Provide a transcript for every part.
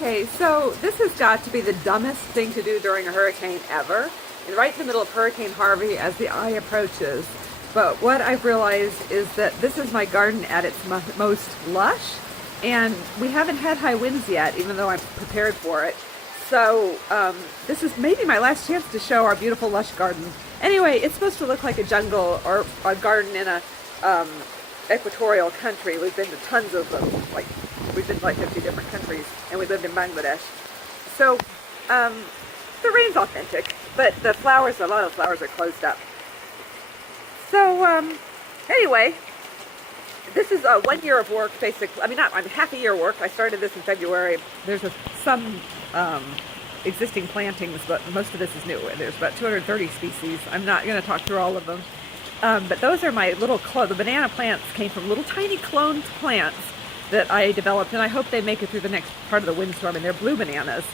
Okay, so this has got to be the dumbest thing to do during a hurricane ever. And right in the middle of Hurricane Harvey as the eye approaches. But what I've realized is that this is my garden at its most lush, and we haven't had high winds yet, even though I'm prepared for it. So this is maybe my last chance to show our beautiful lush garden. Anyway, it's supposed to look like a jungle or a garden in a equatorial country. We've been to tons of them, we've been to like 50 different countries, and we lived in Bangladesh. So the rain's authentic, but the flowers, a lot of the flowers are closed up. So anyway, this is 1 year of work, basically. I mean, not half a year work. I started this in February. There's some existing plantings, but most of this is new. There's about 230 species. I'm not going to talk through all of them. But those are my little the banana plants came from little tiny cloned plants that I developed, and I hope they make it through the next part of the windstorm, and they're blue bananas.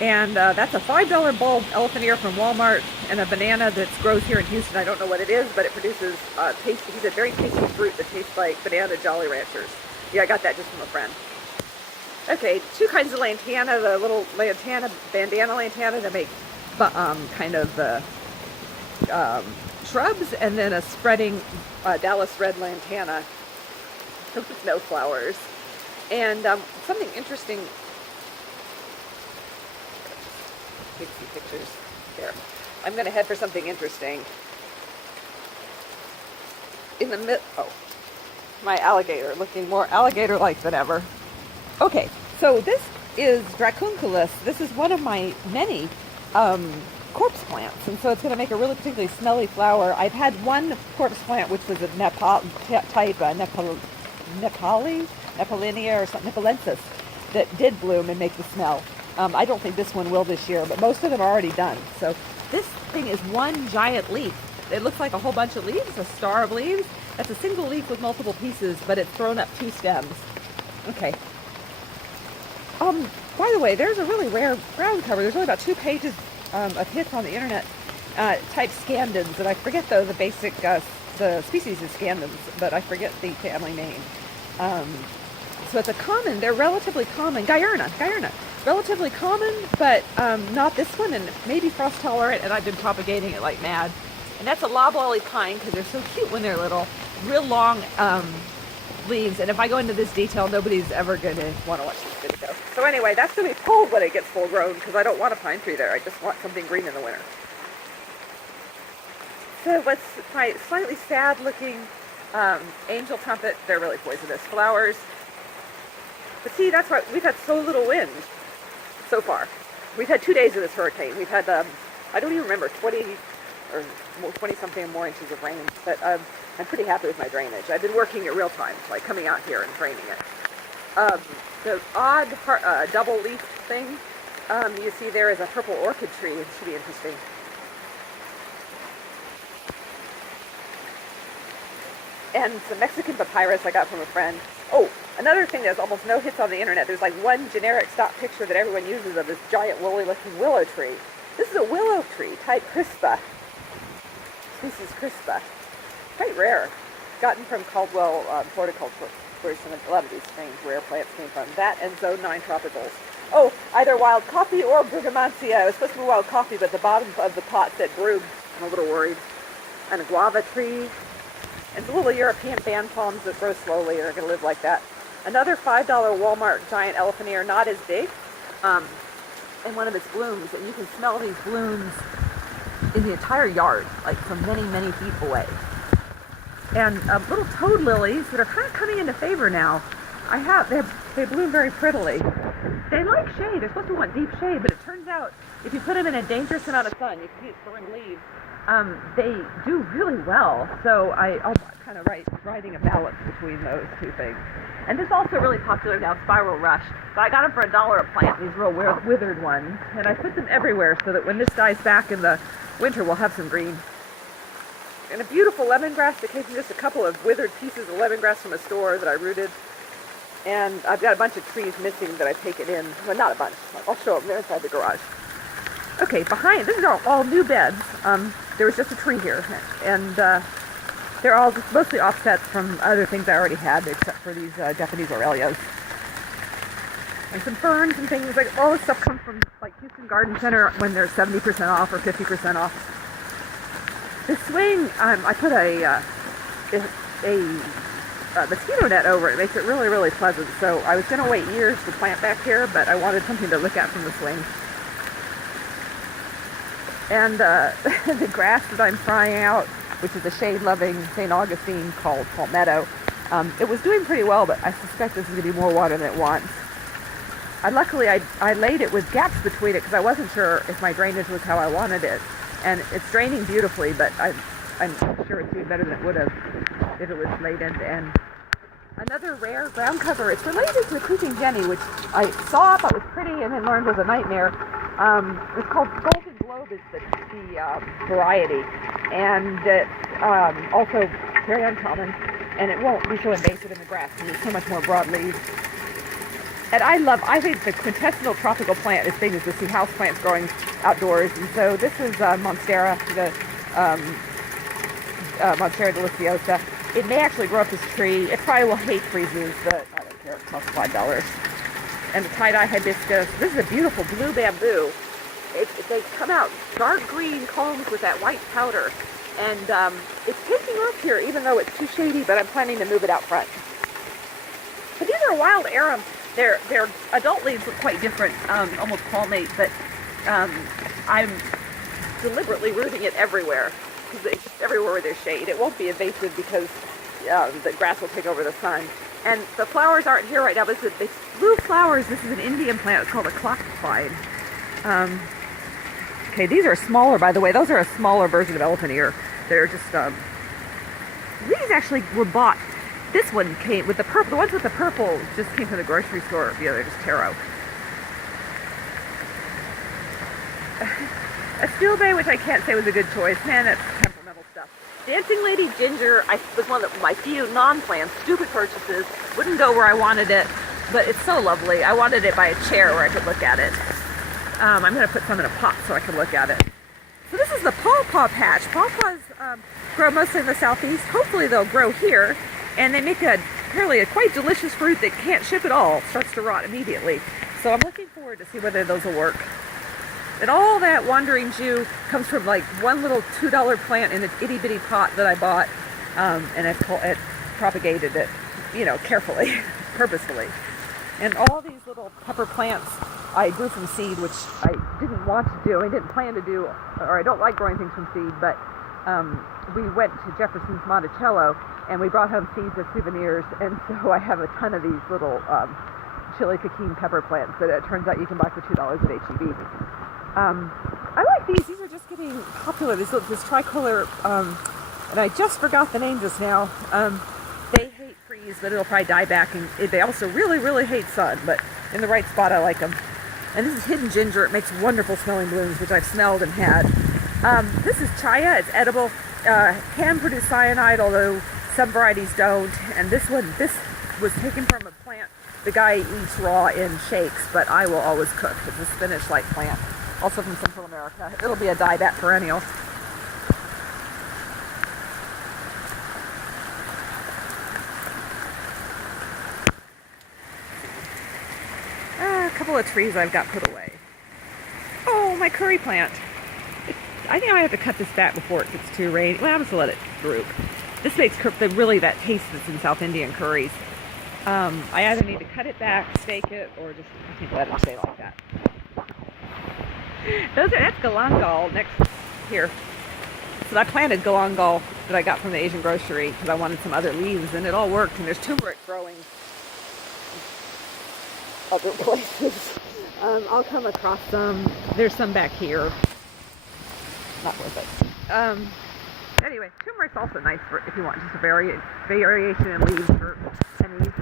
And that's a $5 bulb elephant ear from Walmart, and a banana that grows here in Houston. I don't know what it is, but it produces tasty, he said, very tasty fruit that tastes like banana Jolly Ranchers. Yeah, I got that just from a friend. Okay, two kinds of lantana, the little lantana, bandana lantana that make kind of shrubs, and then a spreading Dallas red lantana with no flowers. And something interesting, take some pictures there. I'm going to head for something interesting. In the my alligator, looking more alligator-like than ever. Okay, so this is Dracunculus. This is one of my many corpse plants, and so it's going to make a really particularly smelly flower. I've had one corpse plant, which was a Nepalinia or something, Nepalensis, that did bloom and make the smell. I don't think this one will this year, but most of them are already done. So this thing is one giant leaf. It looks like a whole bunch of leaves, a star of leaves. That's a single leaf with multiple pieces, but it's thrown up two stems. Okay. By the way, there's a really rare ground cover. There's only about 2 pages of hits on the internet type scandens, and I forget though the basic, the species is scandens, but I forget the family name. So it's a common, they're relatively common, Guyerna, relatively common, but not this one, and maybe frost tolerant, and I've been propagating it like mad. And that's a loblolly pine, because they're so cute when they're little, real long leaves, and if I go into this detail, nobody's ever going to want to watch this video. So anyway, that's going to be pulled when it gets full grown, because I don't want a pine tree there. I just want something green in the winter. So what's my slightly sad looking angel trumpet? They're really poisonous flowers. But see, that's why we've had so little wind so far. We've had 2 days of this hurricane. We've had, I don't even remember, 20 or 20 something more inches of rain, but I'm pretty happy with my drainage. I've been working it real time, like coming out here and draining it. The odd double leaf thing you see there is a purple orchid tree. It should be interesting. And some Mexican papyrus I got from a friend. Oh, another thing that's almost no hits on the internet. There's like one generic stock picture that everyone uses of this giant woolly looking willow tree. This is a willow tree, type crispa. Species crispa. Quite rare. Gotten from Caldwell, Florida Culture, where a lot of these strange rare plants came from. That and Zone 9 tropicals. Oh, either wild coffee or brugmansia. It was supposed to be wild coffee, but the bottom of the pot said brug. I'm a little worried. And a guava tree. And the little European band palms that grow slowly are going to live like that. Another $5 Walmart giant elephant ear, not as big, and one of its blooms. And you can smell these blooms in the entire yard, like from many, many feet away. And little toad lilies that are kind of coming into favor now. They bloom very prettily. They like shade. They're supposed to want deep shade, but it turns out if you put them in a dangerous amount of sun, you can see it's throwing leaves. They do really well, so I'll kind of writing a balance between those two things. And this is also really popular now, Spiral Rush. But I got them for $1 a plant, these real withered ones. And I put them everywhere so that when this dies back in the winter, we'll have some green. And a beautiful lemongrass that came from just a couple of withered pieces of lemongrass from a store that I rooted. And I've got a bunch of trees missing that I've taken in. Well, not a bunch. I'll show them. They're inside the garage. Okay, behind, this is all new beds. There was just a tree here, and they're all just mostly offsets from other things I already had, except for these Japanese Aurelias. and some ferns and things. Like all this stuff comes from like Houston Garden Center when they're 70% off or 50% off. This swing, I put a mosquito net over it. It makes it really, really pleasant. So I was going to wait years to plant back here, but I wanted something to look at from the swing. And the grass that I'm trying out, which is a shade-loving St. Augustine called palmetto, it was doing pretty well, but I suspect this is going to be more water than it wants. Luckily, I laid it with gaps between it because I wasn't sure if my drainage was how I wanted it. And it's draining beautifully, but I'm sure it's doing better than it would have if it was laid end to end. Another rare ground cover, it's related to the creeping jenny, which I saw, thought was pretty, and then learned was a nightmare. It's called Golden Globe is the variety, and it's also very uncommon, and it won't be so invasive in the grass because it's so much more broad leaves. And I think the quintessential tropical plant is famous to see house plants growing outdoors, and so this is Monstera, the Monstera deliciosa. It may actually grow up this tree. It probably will hate freezes, but I don't care. It costs $5. And the tie-dye hibiscus. This is a beautiful blue bamboo. They come out dark green cones with that white powder. And it's taking off here, even though it's too shady, but I'm planning to move it out front. But these are wild arum. Their adult leaves look quite different, almost palmate, but I'm deliberately rooting it everywhere. Because it's just everywhere where there's shade. It won't be invasive because the grass will take over the sun. And the flowers aren't here right now, but it's blue flowers. This is an Indian plant. It's called a clock pine. Okay, these are smaller, by the way. Those are a smaller version of elephant ear. They're just, these actually were bought. This one came with the purple. The ones with the purple just came from the grocery store. Yeah, they're just taro. A steel bay, which I can't say was a good choice. Man, that's temperamental stuff. Dancing Lady Ginger, was one of my few non-planned stupid purchases. Wouldn't go where I wanted it, but it's so lovely. I wanted it by a chair where I could look at it. I'm going to put some in a pot so I can look at it. So this is the pawpaw patch. Pawpaws grow mostly in the southeast. Hopefully they'll grow here, and they make apparently a quite delicious fruit that can't ship at all. Starts to rot immediately. So I'm looking forward to see whether those will work. And all that wandering Jew comes from like one little $2 plant in an itty-bitty pot that I bought, and it propagated it, carefully, purposefully. And all these little pepper plants I grew from seed, which I didn't want to do, I didn't plan to do, or I don't like growing things from seed, but we went to Jefferson's Monticello, and we brought home seeds as souvenirs, and so I have a ton of these little chili coquine pepper plants that it turns out you can buy for $2 at H-E-B. I like these. These are just getting popular. This tricolor, and I just forgot the name just now. They hate freeze, but it'll probably die back. And they also really, really hate sun, but in the right spot, I like them. And this is hidden ginger. It makes wonderful smelling blooms, which I've smelled and had. This is chaya. It's edible. Can produce cyanide, although some varieties don't. And this was taken from a plant the guy eats raw in shakes, but I will always cook. It's a spinach-like plant. Also from Central America. It'll be a dieback perennial. A couple of trees I've got put away. Oh, my curry plant. I think I have to cut this back before it gets too rainy. Well, I'm just going to let it droop. This makes really that taste that's in South Indian curries. I either need to cut it back, stake it, or just let it stay like that. That's galangal next here. So I planted galangal that I got from the Asian grocery because I wanted some other leaves, and it all worked. And there's turmeric growing other places. I'll come across some. There's some back here. Not worth it. Anyway, turmeric's also nice for if you want just a variation in leaves for pennies.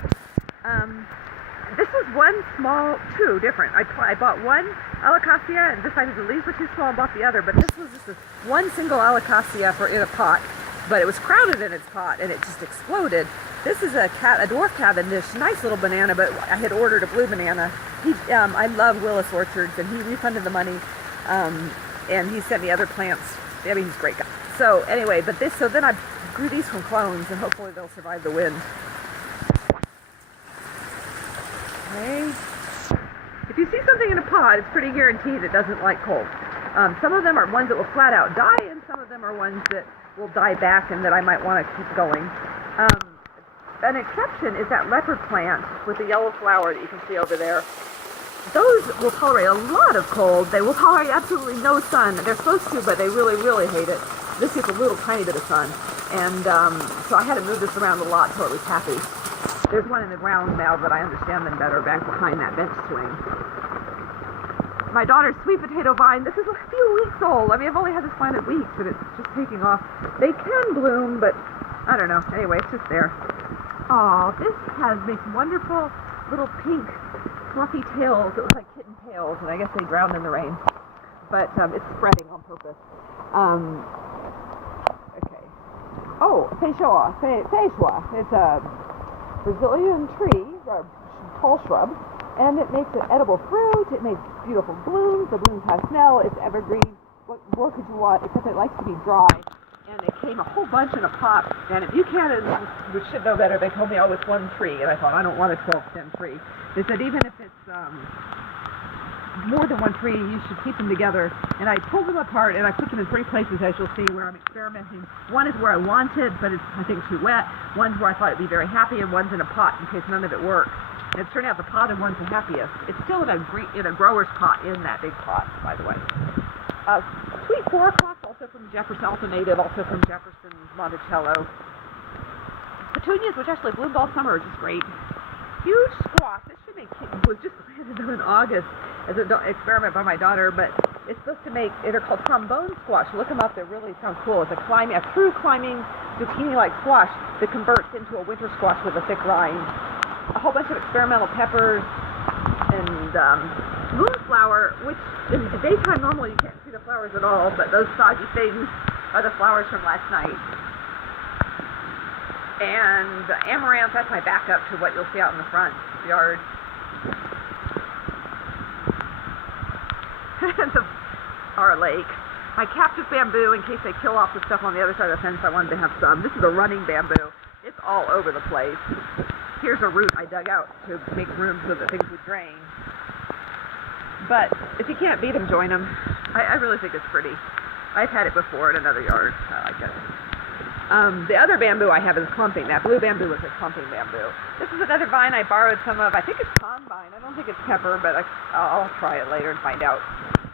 This was two different. I bought one alocasia and decided the leaves were too small and bought the other, but this was just one single alocasia in a pot, but it was crowded in its pot and it just exploded. This is a dwarf Cavendish, nice little banana, but I had ordered a blue banana. I love Willis Orchards, and he refunded the money, and he sent me other plants. I mean, he's a great guy. So anyway, so then I grew these from clones, and hopefully they'll survive the wind. Okay. if you see something in a pot, it's pretty guaranteed it doesn't like cold. Some of them are ones that will flat out die, and some of them are ones that will die back and that I might want to keep going. An exception is that leopard plant with the yellow flower that you can see over there. Those will tolerate a lot of cold. They will tolerate absolutely no sun. They're supposed to, but they really, really hate it. This gets a little tiny bit of sun. And so I had to move this around a lot until it was happy. There's one in the ground now that I understand them better, back behind that bench swing. My daughter's sweet potato vine, this is a few weeks old. I mean, I've only had this planted weeks, and it's just taking off. They can bloom, but I don't know. Anyway, it's just there. Oh, this makes wonderful little pink fluffy tails. It looks like kitten tails, and I guess they drowned in the rain. But it's spreading on purpose. Okay. Oh, Feijoa. It's a Brazilian tree, a tall shrub, and it makes an edible fruit. It makes beautiful blooms. The blooms have smell. It's evergreen. What more could you want? Except it likes to be dry. And it came a whole bunch in a pot. And at Buchanan, which should know better, they told me, oh, it's one tree. And I thought, I don't want a 12-stem tree. They said even if it's more than one tree, you should keep them together. And I pulled them apart, and I put them in 3 places, as you'll see, where I'm experimenting. One is where I want it, but it's, I think, too wet. One's where I thought it'd be very happy, and one's in a pot in case none of it works. And it's turned out the potted one's the happiest. It's still in a grower's pot in that big pot, by the way. Sweet 4 o'clock, also from Jefferson, also native, also from Jefferson, Monticello. Petunias, which actually bloomed all summer, which is great. Huge squash. This should make, was just planted in August as an experiment by my daughter, but it's supposed to make, they're called trombone squash. Look them up, they really sound cool. It's a true climbing zucchini-like squash that converts into a winter squash with a thick rind. A whole bunch of experimental peppers and moonflower, which in the daytime normally you can't see the flowers at all, but those soggy things are the flowers from last night. And amaranth, that's my backup to what you'll see out in the front yard. Our lake. My captive bamboo, in case they kill off the stuff on the other side of the fence, I wanted to have some. This is a running bamboo. It's all over the place. Here's a root I dug out to make room so that things would drain. But if you can't beat them, join them. I really think it's pretty. I've had it before in another yard. I like it. The other bamboo I have is clumping. That blue bamboo is a clumping bamboo. This is another vine I borrowed some of. I think it's pond vine. I don't think it's pepper, but I'll try it later and find out.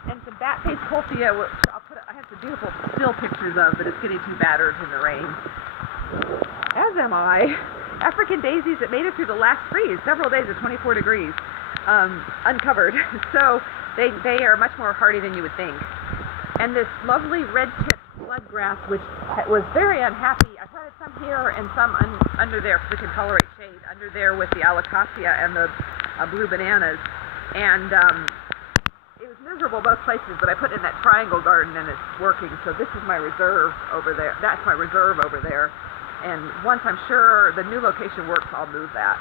And some bat-faced colthia, which I have some beautiful still pictures of, but it's getting too battered in the rain. As am I. African daisies that made it through the last freeze, several days at 24 degrees, uncovered. So they are much more hardy than you would think. And this lovely red-tipped bloodgrass, which was very unhappy. I planted some here and some under there because it can tolerate shade, under there with the alocasia and the blue bananas. And it was miserable both places, but I put it in that triangle garden and it's working. So this is my reserve over there. That's my reserve over there. And once I'm sure the new location works, I'll move that.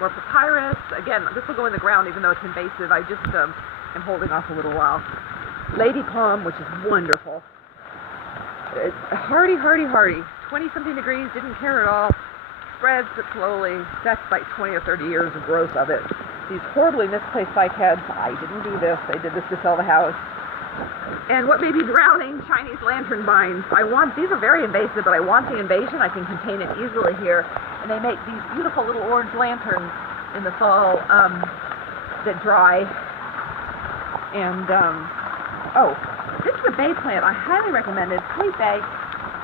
More papyrus. Again, this will go in the ground even though it's invasive. I just am holding off a little while. Lady palm, which is wonderful. It's hardy. 20-something degrees, didn't care at all. Spreads it slowly. That's like 20 or 30 years of growth of it. These horribly misplaced cycads. I didn't do this. I did this to sell the house. And what may be drowning, Chinese lantern vines. These are very invasive, but I want the invasion. I can contain it easily here. And they make these beautiful little orange lanterns in the fall that dry. And, this is a bay plant. I highly recommend it. Sweet bay.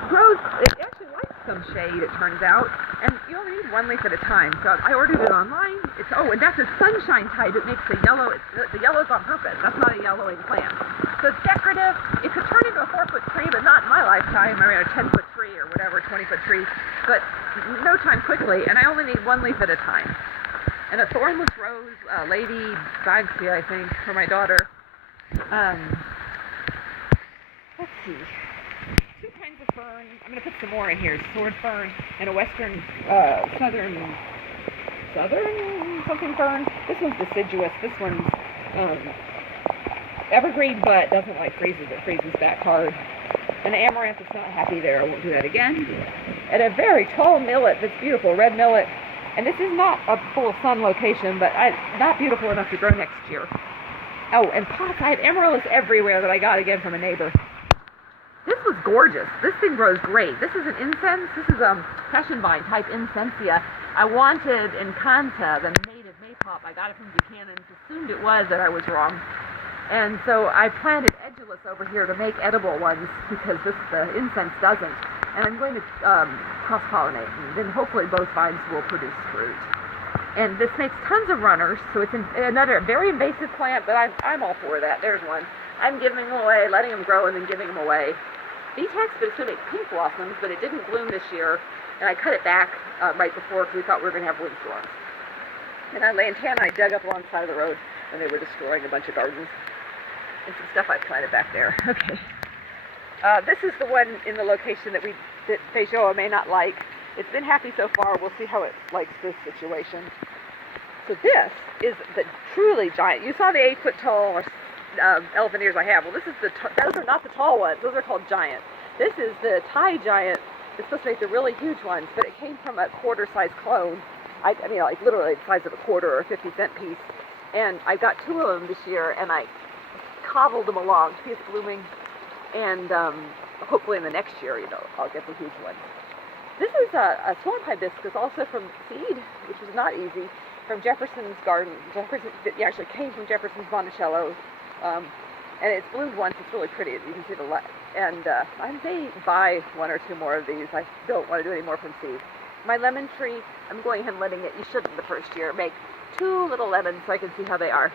Grows, it actually likes some shade, it turns out. And you only need 1 leaf at a time. So I ordered it online. And that's a sunshine type. It makes the yellow. The yellow's on purpose. That's not a yellowing plant. So it's decorative. It could turn into a 4-foot tree, but not in my lifetime. I mean, a 10-foot tree or whatever, 20-foot tree. But no time quickly. And I only need 1 leaf at a time. And a thornless rose, Lady Banksia, I think, for my daughter. Let's see. 2 kinds of fern. I'm going to put some more in here. Sword fern and a western, southern something fern. This one's deciduous. This one's evergreen, but doesn't like freezes. It freezes back hard. And the amaranth is not happy there. I won't do that again. And a very tall millet that's beautiful, red millet. And this is not a full sun location, but not beautiful enough to grow next year. Oh, and pots. I had amaryllis everywhere that I got again from a neighbor. This was gorgeous. This thing grows great. This is an incense. This is a passion vine type incensia. I wanted Encanta, the native maypop. I got it from Buchanan's. Assumed it was, and I was wrong. And so I planted edulous over here to make edible ones because the incense doesn't. And I'm going to cross-pollinate, and then hopefully both vines will produce fruit. And this makes tons of runners, so it's another very invasive plant, but I'm all for that. There's one. I'm giving them away, letting them grow, and then giving them away. VTEX, but it's going to make pink blossoms, but it didn't bloom this year, and I cut it back right before because we thought we were going to have windstorms. And lantana I dug up along the side of the road when they were destroying a bunch of gardens. And some stuff I planted back there. Okay. This is the one in the location that Feijoa may not like. It's been happy so far. We'll see how it likes this situation. So this is the truly giant. You saw the 8-foot tall elephant ears I have. Well, those are not the tall ones. Those are called giant. This is the Thai giant. It's supposed to make the really huge ones, but it came from a quarter-size clone. I mean, like literally the size of a quarter or a 50-cent piece. And I got 2 of them this year, and I coddled them along. See, it's blooming. And hopefully in the next year, I'll get the huge one. This is a swamp hibiscus, also from seed, which is not easy, from Jefferson's garden. It actually came from Jefferson's Monticello. And it's bloomed once. It's really pretty. You can see the light. And I may buy 1 or 2 more of these. I don't want to do any more from seed. My lemon tree, I'm going ahead and letting it, you shouldn't the first year, make 2 little lemons so I can see how they are.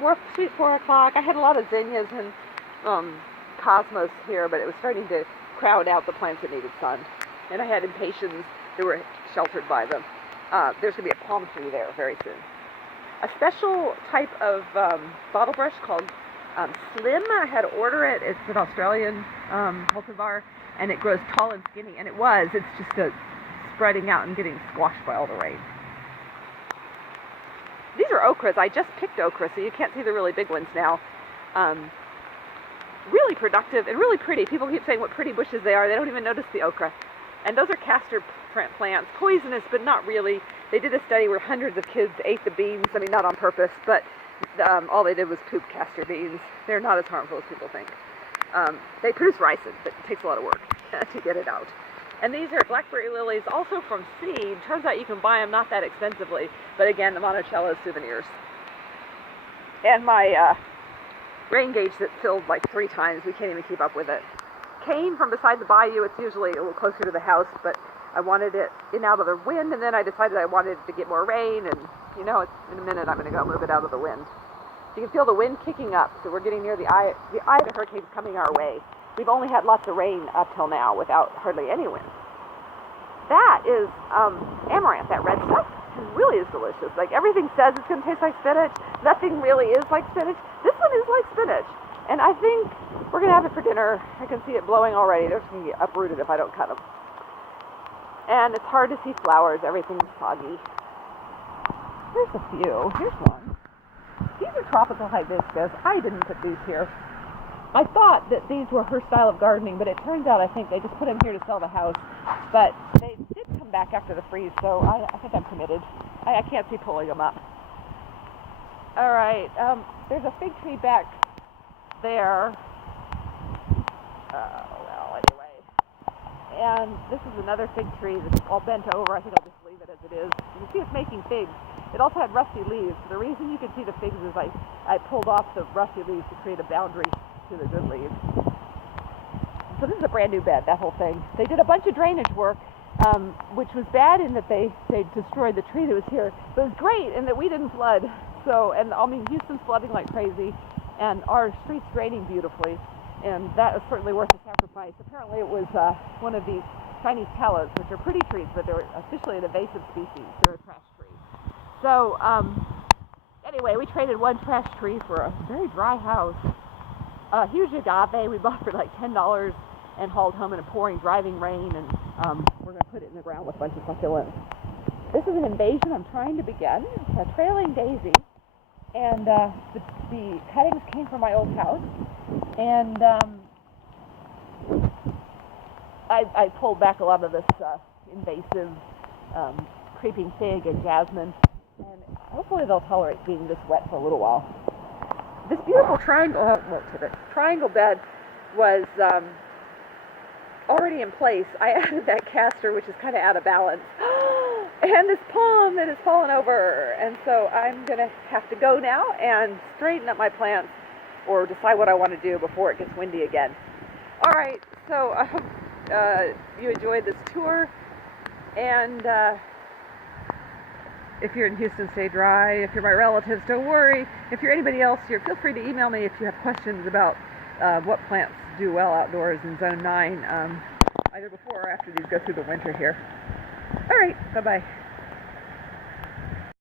More sweet 4 o'clock. I had a lot of zinnias and cosmos here, but it was starting to crowd out the plants that needed sun. And I had impatiens that were sheltered by them. There's going to be a palm tree there very soon. A special type of bottle brush called Slim. I had to order it. It's an Australian cultivar, and it grows tall and skinny. And it was. It's just spreading out and getting squashed by all the rain. These are okras. I just picked okra, so you can't see the really big ones now. Really productive and really pretty. People keep saying what pretty bushes they are. They don't even notice the okra. And those are castor plants. Poisonous, but not really. They did a study where hundreds of kids ate the beans. I mean, not on purpose, but all they did was poop castor beans. They're not as harmful as people think. They produce ricin, but it takes a lot of work to get it out. And these are blackberry lilies, also from seed. Turns out you can buy them not that expensively, but again, the Monticello souvenirs. And my rain gauge that filled like 3 times, we can't even keep up with it. Cane from beside the bayou, it's usually a little closer to the house, but I wanted it in out of the wind, and then I decided I wanted to get more rain, and in a minute I'm going to go move it out of the wind. You can feel the wind kicking up, so we're getting near the eye of the hurricane coming our way. We've only had lots of rain up till now without hardly any wind. That is amaranth, that red stuff. It really is delicious. Like everything says it's going to taste like spinach. Nothing really is like spinach. This one is like spinach. And I think we're going to have it for dinner. I can see it blowing already. They're going to get uprooted if I don't cut them. And it's hard to see flowers. Everything's foggy. Here's a few. Here's one. These are tropical hibiscus. I didn't put these here. I thought that these were her style of gardening, but it turns out I think they just put them here to sell the house. But they did come back after the freeze, so I think I'm committed. I can't see pulling them up. All right, there's a fig tree back there. Well, anyway. And this is another fig tree that's all bent over. I think I'll just leave it as it is. You can see it's making figs. It also had rusty leaves. The reason you can see the figs is I pulled off the rusty leaves to create a boundary to the good leaves. So this is a brand new bed, that whole thing. They did a bunch of drainage work, which was bad in that they destroyed the tree that was here. But it was great in that we didn't flood. So, and I mean, Houston's flooding like crazy, and our street's draining beautifully, and that was certainly worth the sacrifice. Apparently it was one of these Chinese tallows, which are pretty trees, but they're officially an invasive species. They're a trash tree. So, anyway, we traded one trash tree for a very dry house. A huge agave we bought for like $10 and hauled home in a pouring, driving rain, and we're going to put it in the ground with a bunch of succulents. This is an invasion I'm trying to begin. It's a trailing daisy, and the cuttings came from my old house, and I pulled back a lot of this invasive creeping fig and jasmine, and hopefully they'll tolerate being this wet for a little while. This beautiful triangle bed was already in place. I added that caster, which is kind of out of balance, and this palm that has fallen over, and so I'm going to have to go now and straighten up my plants or decide what I want to do before it gets windy again. All right, so I hope you enjoyed this tour, and if you're in Houston, stay dry. If you're my relatives, don't worry. If you're anybody else here, feel free to email me if you have questions about what plants do well outdoors in Zone 9, either before or after these go through the winter here. All right, bye-bye.